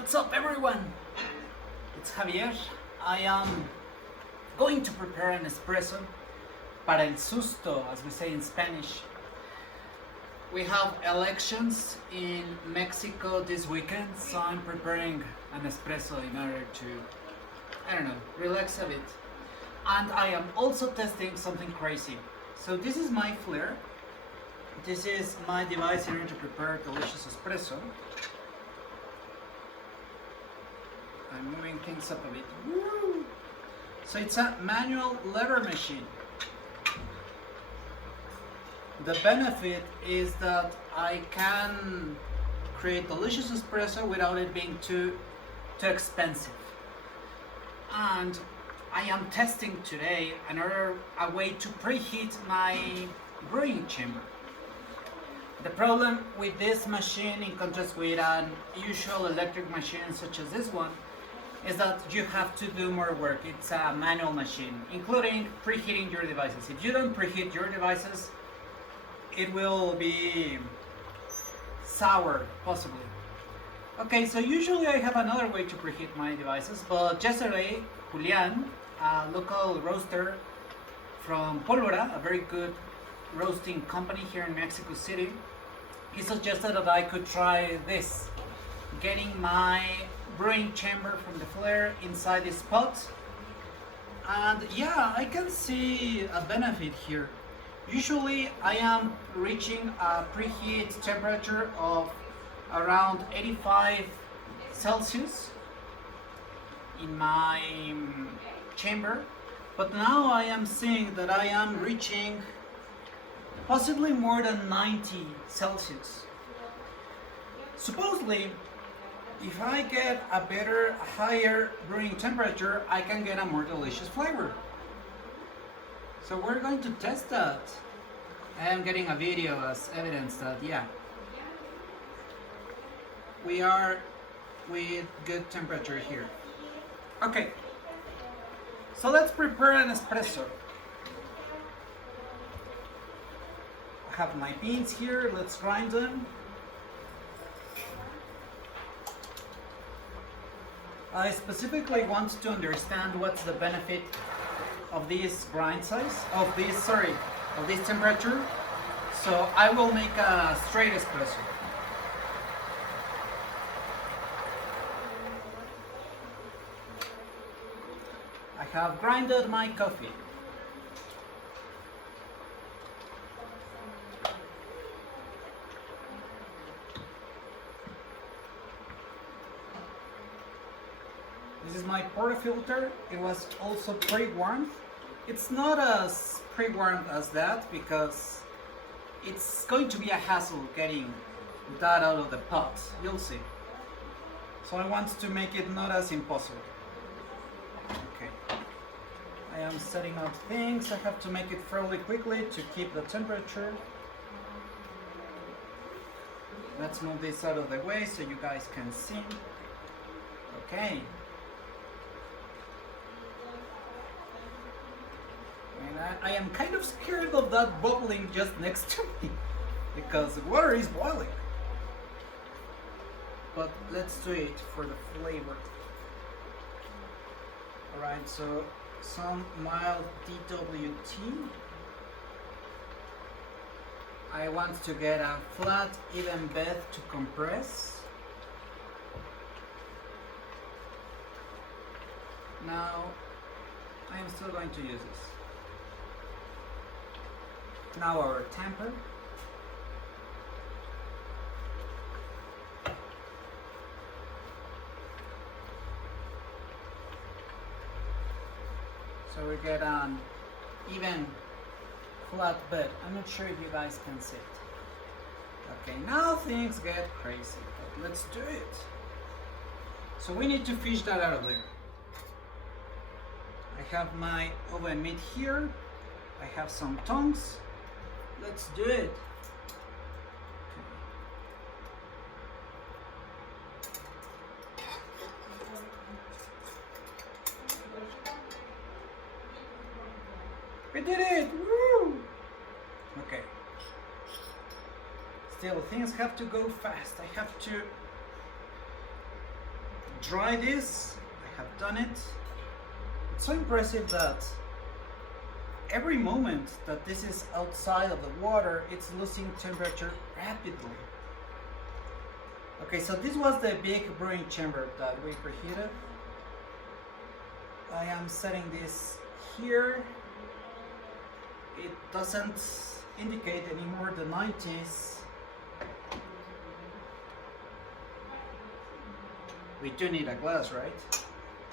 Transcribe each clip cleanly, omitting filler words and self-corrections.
What's up, everyone? It's Javier. I am going to prepare an espresso para el susto, as we say in Spanish. We have elections in Mexico this weekend, so I'm preparing an espresso in order to, relax a bit. And I am also testing something crazy. So this is my Flair. This is my device in order to prepare delicious espresso. I'm moving things up a bit. Woo! So it's a manual lever machine. The benefit is that I can create delicious espresso without it being too expensive. And I am testing today a way to preheat my brewing chamber. The problem with this machine, in contrast with an usual electric machine such as this one, is that you have to do more work. It's a manual machine, including preheating your devices. If you don't preheat your devices, it will be sour, possibly. Okay, so usually I have another way to preheat my devices, but yesterday, Julian, a local roaster from Pólvora, a very good roasting company here in Mexico City, he suggested that I could try this, getting my brewing chamber from the Flair inside this pot. And yeah, I can see a benefit here. Usually I am reaching a preheat temperature of around 85 Celsius in my chamber, but now I am seeing that I am reaching possibly more than 90 Celsius. Supposedly, if I get a better, higher brewing temperature, I can get a more delicious flavor. So we're going to test that. I am getting a video as evidence that, yeah, we are with good temperature here. Okay, so let's prepare an espresso. I have my beans here, let's grind them. I specifically want to understand what's the benefit of this grind size, of this temperature. So I will make a straight espresso. I have grinded my coffee. This is my portafilter. It was also pre-warmed. It's not as pre-warmed as that because it's going to be a hassle getting that out of the pot. You'll see. So I want to make it not as impossible. Okay. I am setting up things. I have to make it fairly quickly to keep the temperature. Let's move this out of the way so you guys can see. Okay. And I am kind of scared of that bubbling just next to me because the water is boiling. But let's do it for the flavor. Alright, so some mild DWT. I want to get a flat, even bed to compress. Now, I am still going to use this. Now our tamper. So we get an even flat bed. I'm not sure if you guys can see it. Okay, now things get crazy, but let's do it. So we need to fish that out of there. I have my oven mitt here. I have some tongs. Let's do it. We did it! Woo! Okay. Still, things have to go fast. I have to dry this. I have done it. It's so impressive that every moment that this is outside of the water, it's losing temperature rapidly. Okay, so this was the big brewing chamber that we preheated. I am setting this here. It doesn't indicate anymore the 90s. We do need a glass, right?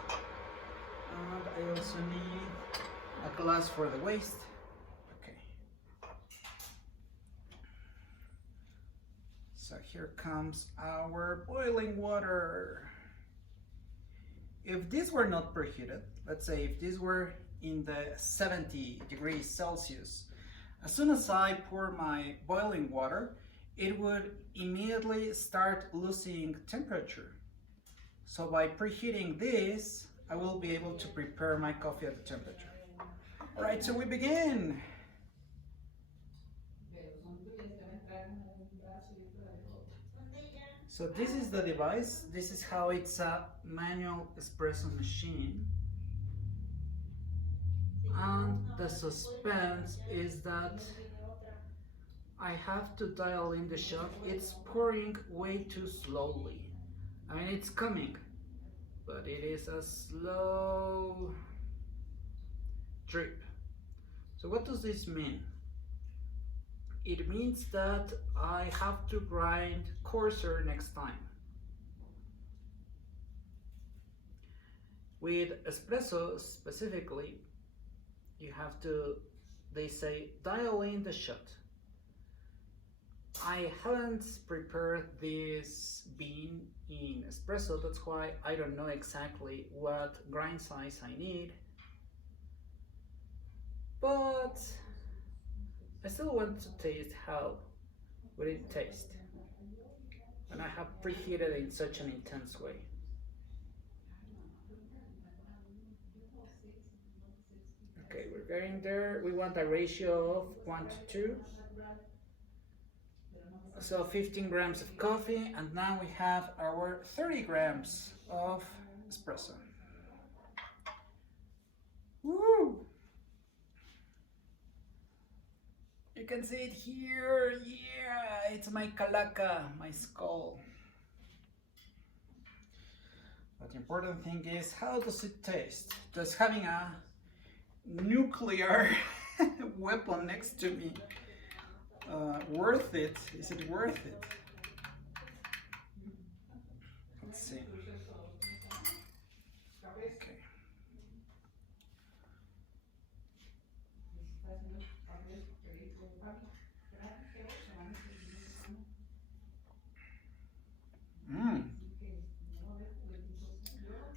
And I also need a glass for the waste. Okay. So here comes our boiling water. If this were not preheated, let's say if this were in the 70 degrees Celsius, as soon as I pour my boiling water, it would immediately start losing temperature. So by preheating this, I will be able to prepare my coffee at the temperature. All right, so we begin. So this is the device. This is how it's a manual espresso machine. And the suspense is that I have to dial in the shot. It's pouring way too slowly. I mean, it's coming, but it is a slow drip. So what does this mean? It means that I have to grind coarser next time. With espresso specifically, you have to, they say, dial in the shot. I haven't prepared this bean in espresso, that's why I don't know exactly what grind size I need. But I still want to taste how would it taste when I have preheated in such an intense way. Okay, we're getting there. We want a ratio of 1 to 2. So 15 grams of coffee, and now we have our 30 grams of espresso. Woo! You can see it here. Yeah, it's my calaca, my skull. But the important thing is, how does it taste? Does having a nuclear weapon next to me worth it? Is it worth it? Let's see. Okay.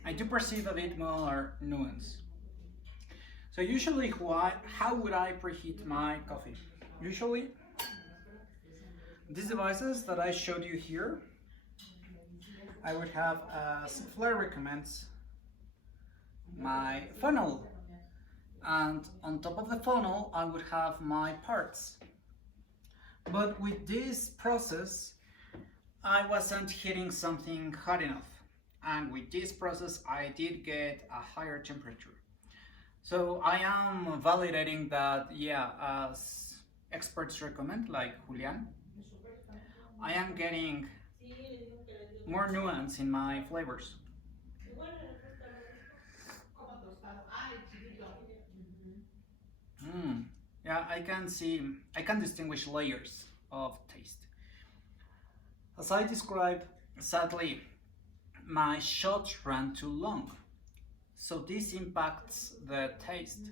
I do perceive a bit more nuance. So usually, how would I preheat my coffee? Usually, these devices that I showed you here, I would have, as Flair recommends, my funnel. And on top of the funnel, I would have my parts. But with this process, I wasn't hitting something hot enough. And with this process, I did get a higher temperature. So I am validating that, yeah, as experts recommend, like Julian, I am getting more nuance in my flavors. Yeah, I can distinguish layers of taste. As I described, sadly, my shots ran too long. So this impacts the taste.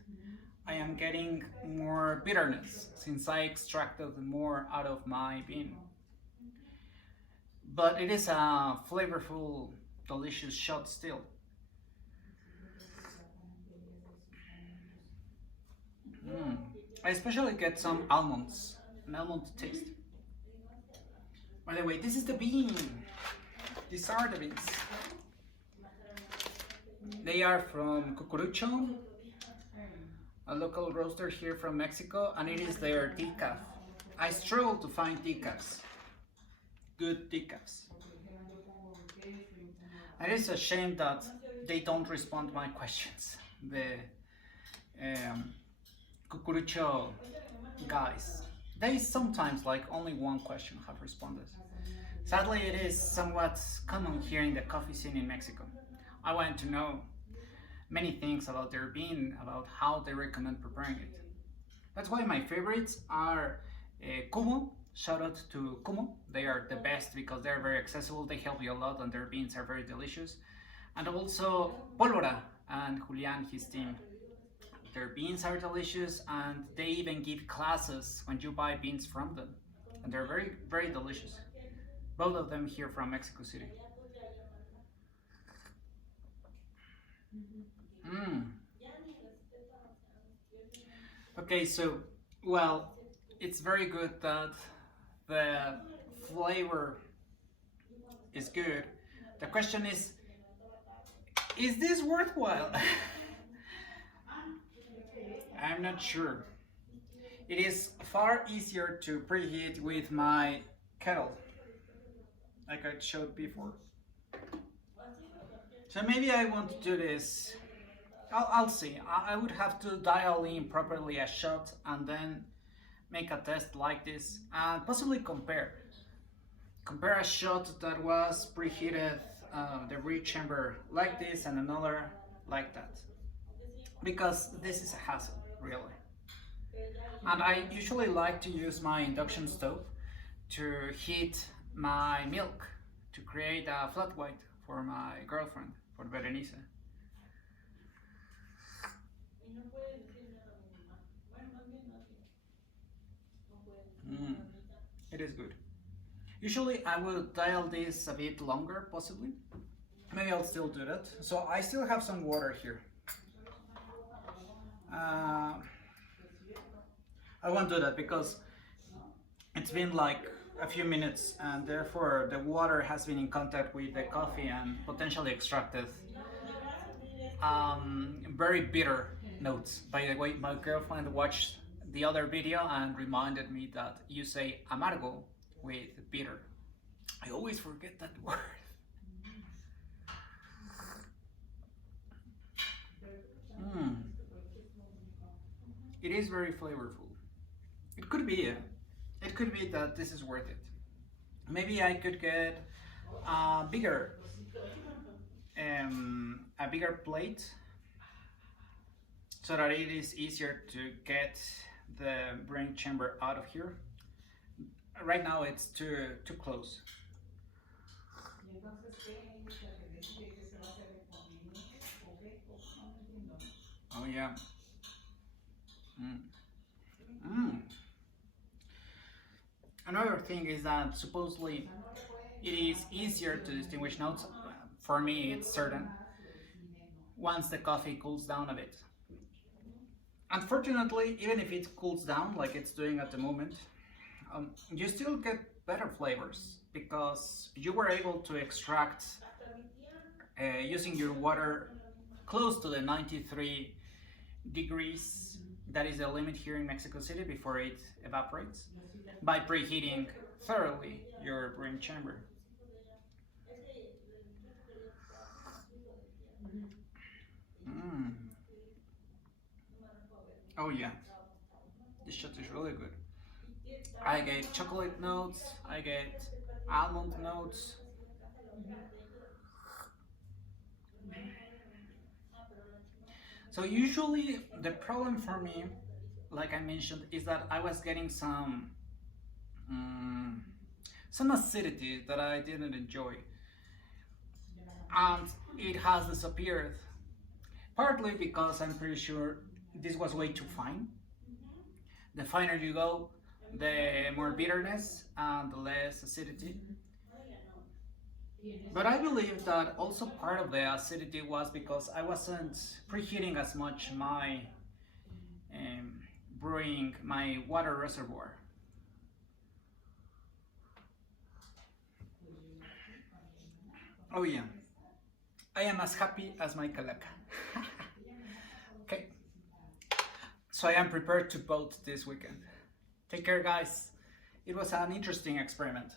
I am getting more bitterness since I extracted more out of my bean. But it is a flavorful, delicious shot still. I especially get some almonds, an almond taste. By the way, this is the bean. These are the beans. They are from Cucurucho, a local roaster here from Mexico, and it is their decaf. I struggle to find decafs, good decafs. I It is a shame that they don't respond my questions. The Cucurucho guys. They sometimes, like only one question, have responded. Sadly, it is somewhat common here in the coffee scene in Mexico. I want to know many things about their bean, about how they recommend preparing it. That's why my favorites are Kumo. Shout out to Kumo. They are the best because they're very accessible, they help you a lot, and their beans are very delicious. And also Pólvora and Julian, his team. Their beans are delicious, and they even give classes when you buy beans from them. And they're very, very delicious. Both of them here from Mexico City. Okay, so, well, it's very good that the flavor is good. The question is this worthwhile? I'm not sure. It is far easier to preheat with my kettle, like I showed before. So maybe I want to do this. I'll see. I would have to dial in properly a shot and then make a test like this and possibly compare a shot that was preheated, the brew chamber like this and another like that, because this is a hassle really. And I usually like to use my induction stove to heat my milk to create a flat white for my girlfriend, for Berenice. It is good. Usually I will dial this a bit longer, possibly. Maybe I'll still do that. So I still have some water here. I won't do that because it's been like a few minutes and therefore the water has been in contact with the coffee and potentially extracted very bitter notes. By the way, my girlfriend watched the other video and reminded me that you say amargo with bitter. I always forget that word. It is very flavorful. It could be that this is worth it. Maybe I could get a bigger plate so that it is easier to get the brewing chamber out of here. Right now it's too close. Oh yeah. Another thing is that supposedly it is easier to distinguish notes. For me, it's certain once the coffee cools down a bit. Unfortunately, even if it cools down like it's doing at the moment, you still get better flavors because you were able to extract using your water close to the 93 degrees. That is the limit here in Mexico City before it evaporates, by preheating thoroughly your brewing chamber. Oh yeah, this shot is really good. I get chocolate notes, I get almond notes. So usually the problem for me, like I mentioned, is that I was getting some acidity that I didn't enjoy, and it has disappeared. Partly because I'm pretty sure this was way too fine. The finer you go, the more bitterness and the less acidity. But I believe that also part of the acidity was because I wasn't preheating as much my brewing, my water reservoir. Oh yeah, I am as happy as my calaca. Okay, so I am prepared to vote this weekend. Take care, guys. It was an interesting experiment.